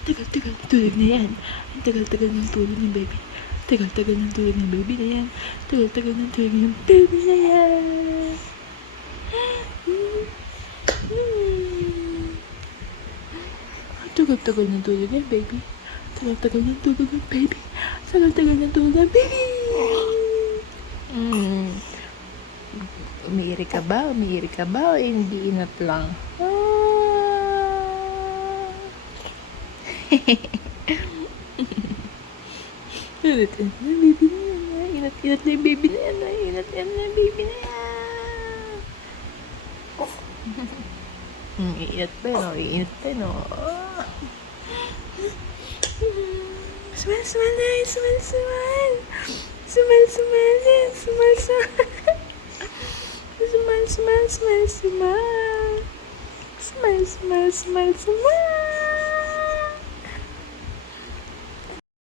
Tagal-tagal ng tulog na yan. Ang tagal-tagal ng tulog ng baby. Tagal-tagal ng tulog ng baby na yan. Tagal-tagal ng tulog ng baby na yan. Tagal-tagal ng tulog ng baby. Tagal-tagal ng tulog ng baby. Tagal-tagal ng tulog ng baby. Umiiri ka ba? Umiiri ka ba? O hindi inat lang? Inat na baby na yan. Inat na yung baby na yan. Inat na yung baby na yan. Iinat pa yun. Iinat pa yun. Smile, smile, smile, smile. Smile, smile, smile, smile. Smile, smile, smile, smile. Smile, smile, smile, smile.